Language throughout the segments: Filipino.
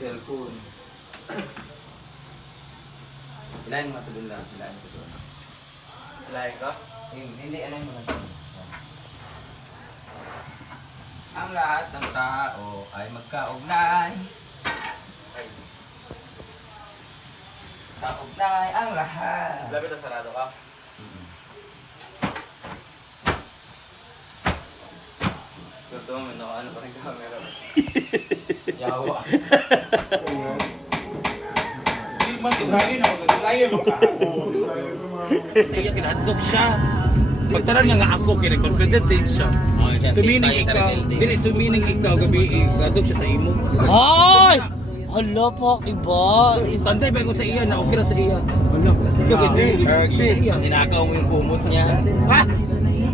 cellphone. Ilahin mo ito doon lang. Ilahin mo ito doon. Ilahin ka? Hindi, ilahin mo lang ito. Ang lahat ng tao ay magkaugnay. Kaugnay ang lahat. Labi na sarado ka? Gusto mo, ano pa rin camera. Yawa. Hindi man Ibrahim ako, layo mo ka. Kasi iya kinahadlok siya. Pagtaran niya nga ako, kina-confident din siya. Oh, siya Sumining ikaw, dili sumining ikaw gabi, gadog siya sa imo. Ay! Hala po, iba. Tanday ba ko sa iya na okay ra sa iya. Ano? Ikaw hindi. Sa iya. Ninakaw mo yung kumot niya. Ha?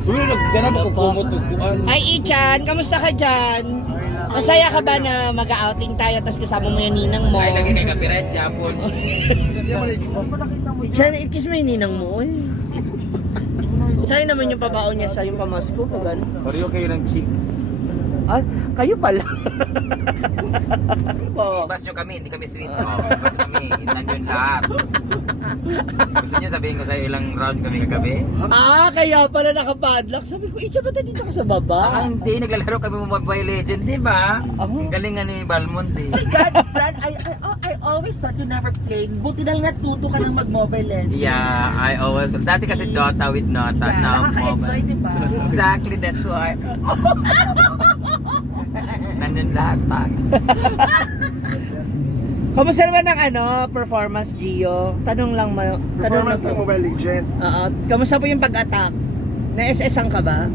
Ulo nagdara mo ko kumot ug kuan. Ay, Ichan, kamusta ka dyan? Masaya ka ba na mag-outing tayo tapos kasama mo yung ninang mo? Ay, lagi kay copyright, Japon. Ichan, ikis mo yung ninang mo eh. Sa'yo naman yung pabaon niya sa yung pamasko o gano'n? Pareho kayo ng chicks. Ay, kayo pala. Ibas nyo kami, hindi kami sweet. Oh, ibas nyo kami, inan yun lahat. Gusto nyo sabihin ko sa'yo ilang round kami kagabi? Kaya pala nakapadlock. Sabi ko, Ichan, ba't dito ka sa baba? Hindi, naglalaro kami Mobile Legend, di ba? Ako? Ang galing nga ni Balmond eh. God, Brad, I always thought you never played. Buti na lang natuto ka ng mag-Mobile Legends. Yeah, I always, dati kasi Dota with Nota, Yeah, now nakaka-enjoy, Mobile. di ba? Exactly, that's why. Nandun lahat, Paris. Kamusta naman ang performance, Gio? Tanong lang, Performance ng lang. Mobile Legend. Oo. Kamusta po yung pag-attack? Na-SS-ang ka ba?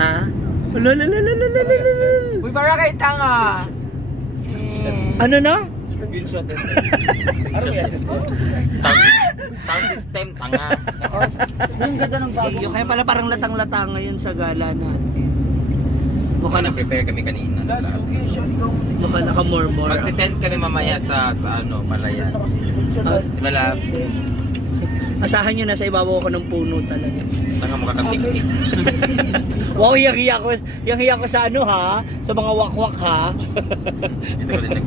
Ha? Uy, para kay tanga! Ano na? Screenshot. Ano yung sound system, tanga. Yung ganda ng bago. Gio, kaya pala parang latang-latang ngayon sa gala natin. Mukhang na-prepare kami kanina. Baka naka-more. Magte-tent kami mamaya sa Palayan. Di ba, lab? Asahan nyo na sa ibabaw ko ng puno talaga. Tanga mo kakatiktik. Wow, yang-hiya ko sa ha? Sa mga wakwak ha? Dito ko rin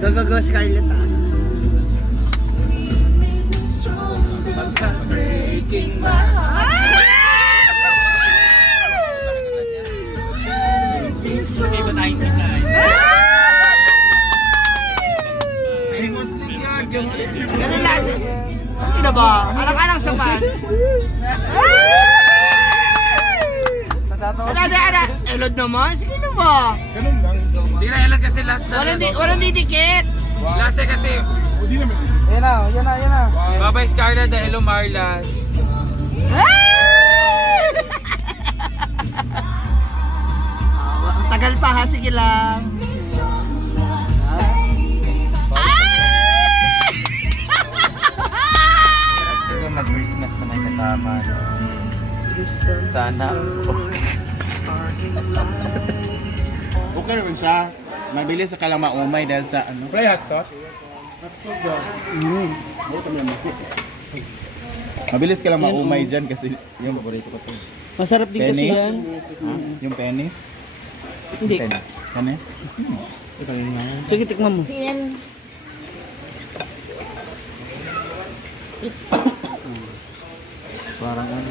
Go, Scarlett ha? Breaking my heart. Hindi ba tayong design? Ganun lang. Sino ba? Alang-alang sa fans. Ada. Elod naman. Sige na ba? Ganun lang. Di na ilan kasi last na. Walang didikit. Last na kasi. Hindi naman. Yan na. Bye-bye Scarlett, hello Marla. Tagal pa ha. Sige lang. Siguro mag-Christmas na may kasama. Sana. Okay naman siya. Mabilis sa kalang maumay dahil sa ano. Play hot sauce. Mabilis ka lang maumay dyan kasi yung paborito ko to. Masarap din kasi Penny? yan. Yung penny? Hindi. Penny? Penny? Sige, tikman mo. Parang ano.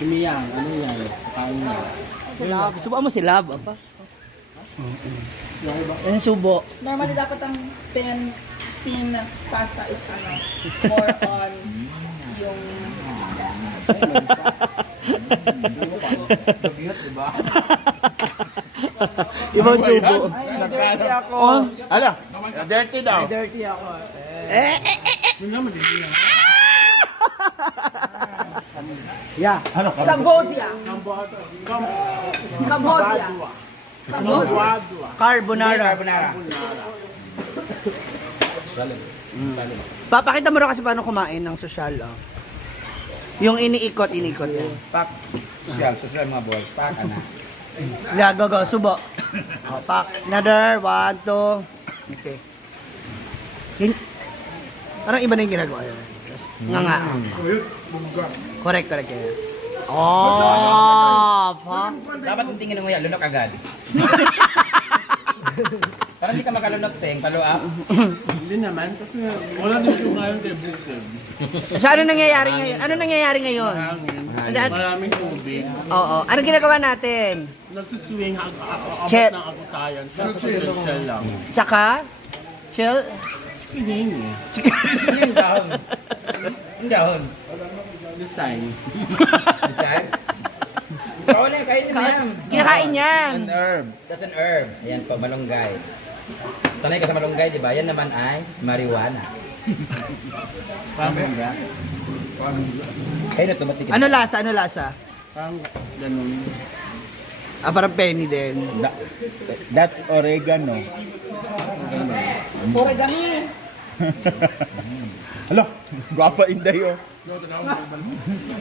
Kimiyang, ano yan? Kain niya. Silab. Subukan mo silab. Apa? Yan subo. Normally dapat ang pin pasta is more on yung Ibang subo. dirty ako. Ala, dirty daw. Dirty ako. Ano ka? Cambodia. Carbonara. Papakita mo rin kasi paano kumain ng social. Yung iniikot yan. Pak. Social mga boys. Pak na. Yeah, go. Subo. Pak. Another. 1, 2. Okay. Parang iba na yung ginagawa yun. Nga nga. Correct. Yeah. Oh, pa. Dapat yung tingin mo yan, lunok agad. Parang hindi ka makalunok, Seng. Follow up. Hindi naman, kasi wala din siya ngayon kay Bukid. So, ano nangyayari ngayon? Hangin, Ano- maraming tubig. Oo. Ano ginagawa natin? Nagsuswing abot Chet. ng agutayan. Chill lang. Tsaka? Chill? Kining eh. Yung dahon. Yung dahon. Design. Design. Oo na, kain na yan. Kinakain yan. An herb. That's an herb. Ayan po, malunggay. Sanay ka sa malunggay, di ba? Yan naman ay marijuana. Parang ba? Kayo na tumatikit. Ano lasa? Parang ganun. Ah, parang penny din. That's oregano. Origami. Hala, guwapa inday oh.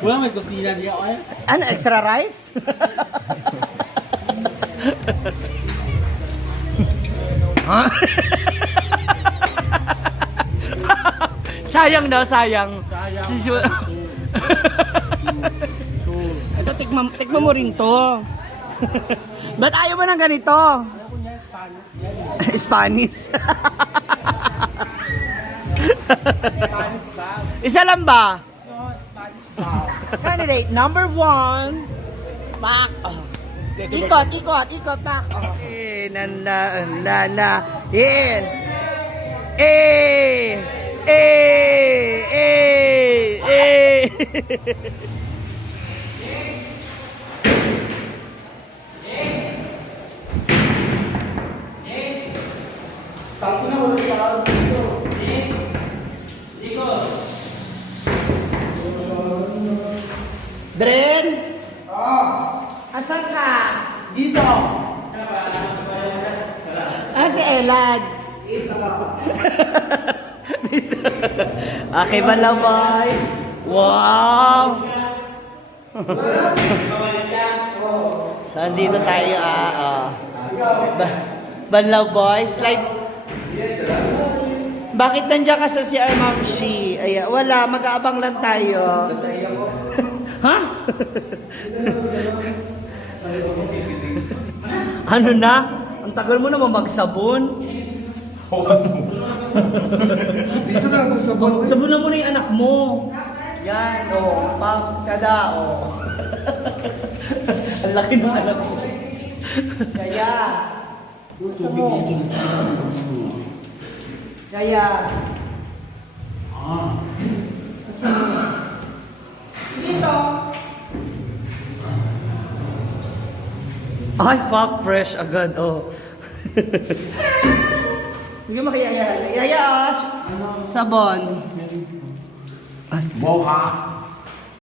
Wala may kusina niya oh. Ano, extra rice? Ha? Sayang daw, sayang. Ito, tikma mo rin to. Ba't ayaw mo ng ganito? Spanish. Isa lang ba? Candidate number 1. Back. Oh. Ikot, back. Oh. Na. In. Dren? Asan ka? Dito. Si Elad. Dito. Okay, Banlaw Boys. Wow! So, andito tayo, Banlaw Boys. Like, bakit nandiyan ka sa CR, Ma'am Shi? Ay, wala, mag-aabang lang tayo. Ha? Ano na? Ang tagal mo naman magsabon. Dito na ako sa bon. Sabunan mo na yung anak mo. Yan, pagkada, Ang laki ng anak mo. Kaya, gusto mo. Kaya, gusto mo. Dito. Ay, fuck, fresh agad, Hindi mo kaya Yaya, sabon. Boha.